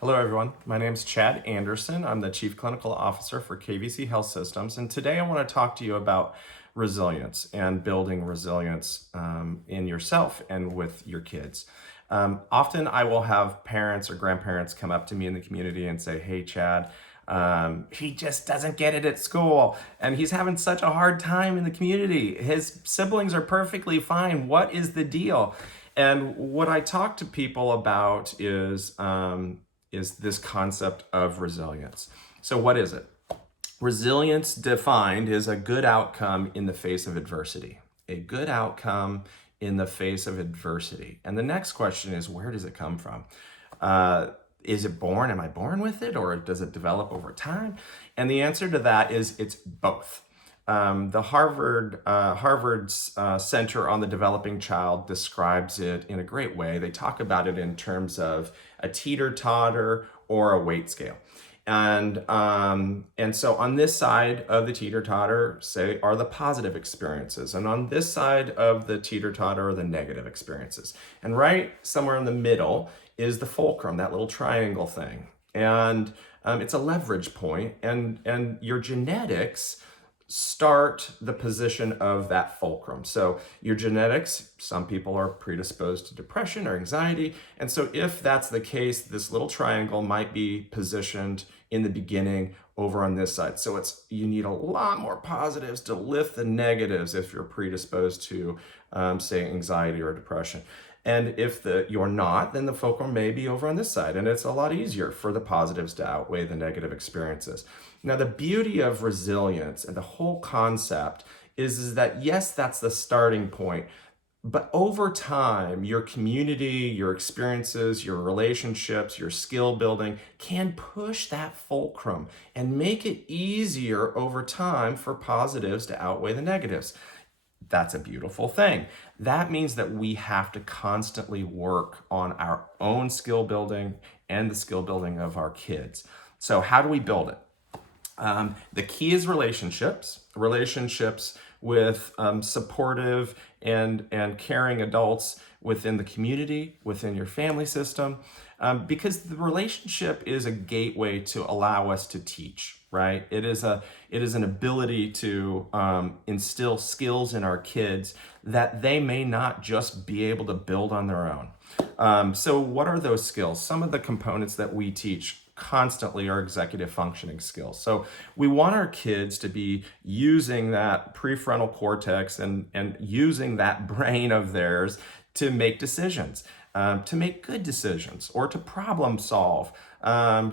Hello, everyone. My name is Chad Anderson. I'm the Chief Clinical Officer for KVC Health Systems, and today I want to talk to you about resilience and building resilience in yourself and with your kids. Often I will have parents or grandparents come up to me in the community and say, "Hey, Chad, he just doesn't get it at school, and he's having such a hard time in the community. His siblings are perfectly fine. What is the deal?" And what I talk to people about is this concept of resilience. So, what is it? Resilience defined is a good outcome in the face of adversity. A good outcome in the face of adversity. And the next question is, where does it come from? Is it born? Am I born with it, or does it develop over time? And the answer to that is it's both. The Harvard's Center on the Developing Child describes it in a great way. They talk about it in terms of a teeter-totter or a weight scale. And so on this side of the teeter-totter, say, are the positive experiences. And on this side of the teeter-totter are the negative experiences. And right somewhere in the middle is the fulcrum, that little triangle thing. And it's a leverage point, and your genetics start the position of that fulcrum. So your genetics, some people are predisposed to depression or anxiety. And so if that's the case, this little triangle might be positioned in the beginning over on this side. So you need a lot more positives to lift the negatives if you're predisposed to, say, anxiety or depression. And if you're not, then the fulcrum may be over on this side. And it's a lot easier for the positives to outweigh the negative experiences. Now, the beauty of resilience and the whole concept is that, yes, that's the starting point. But over time, your community, your experiences, your relationships, your skill building can push that fulcrum and make it easier over time for positives to outweigh the negatives. That's a beautiful thing. That means that we have to constantly work on our own skill building and the skill building of our kids. So how do we build it? The key is relationships with supportive and caring adults within the community, within your family system, because the relationship is a gateway to allow us to teach, right? It is an ability to instill skills in our kids that they may not just be able to build on their own. So what are those skills? Some of the components that we teach constantly are executive functioning skills. So we want our kids to be using that prefrontal cortex and using that brain of theirs to make decisions, to make good decisions, or to problem solve.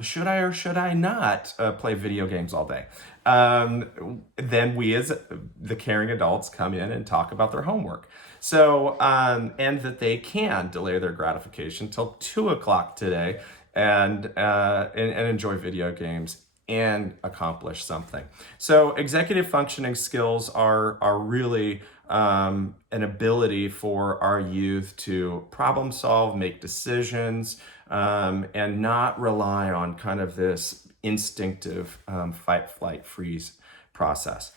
Should I or should I not play video games all day? Then we, as the caring adults, come in and talk about their homework. So, and that they can delay their gratification till 2 o'clock today and enjoy video games and accomplish something. So executive functioning skills are really an ability for our youth to problem solve, make decisions, and not rely on kind of this instinctive fight, flight, freeze process.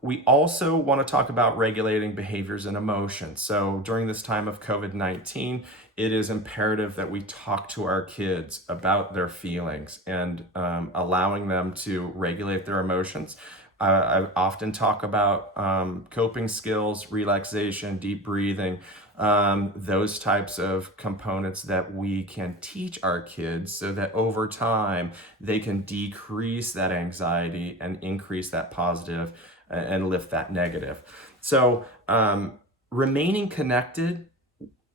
We also want to talk about regulating behaviors and emotions. So during this time of COVID-19, it is imperative that we talk to our kids about their feelings and allowing them to regulate their emotions. I often talk about coping skills, relaxation, deep breathing, those types of components that we can teach our kids so that over time they can decrease that anxiety and increase that positive and lift that negative. So remaining connected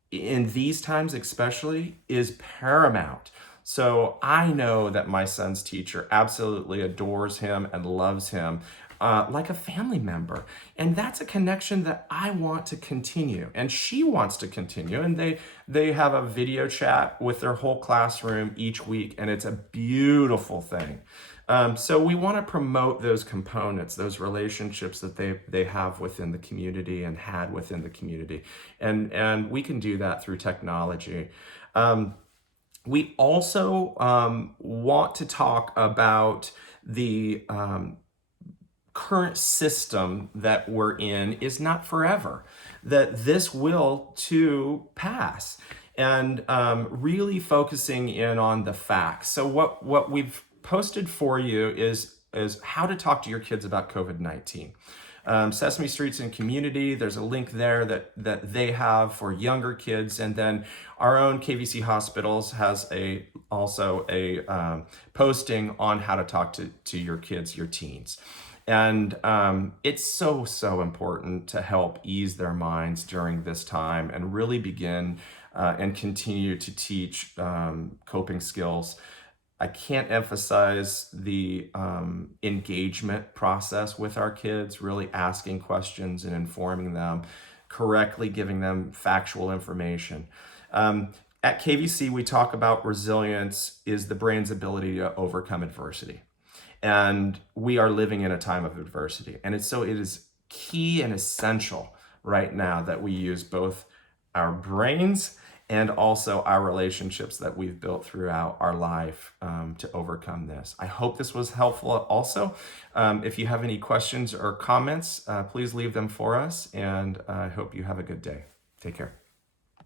in these times especially is paramount. So I know that my son's teacher absolutely adores him and loves him like a family member. And that's a connection that I want to continue. And she wants to continue. And they have a video chat with their whole classroom each week. And it's a beautiful thing. So we want to promote those components, those relationships that they have within the community and had within the community. And we can do that through technology. We also want to talk about the current system that we're in is not forever, that this will too pass. and really focusing in on the facts. So what we've posted for you is how to talk to your kids about COVID-19. Sesame Street's in Community, there's a link there that they have for younger kids, and then our own KVC Hospitals has also a posting on how to talk to your kids, your teens. And it's so important to help ease their minds during this time and really begin and continue to teach coping skills. I can't emphasize the engagement process with our kids, really asking questions and informing them, correctly giving them factual information. At KVC, we talk about resilience is the brain's ability to overcome adversity. And we are living in a time of adversity. And it is key and essential right now that we use both our brains and also our relationships that we've built throughout our life to overcome this. I hope this was helpful also. If you have any questions or comments, please leave them for us, and I hope you have a good day. Take care.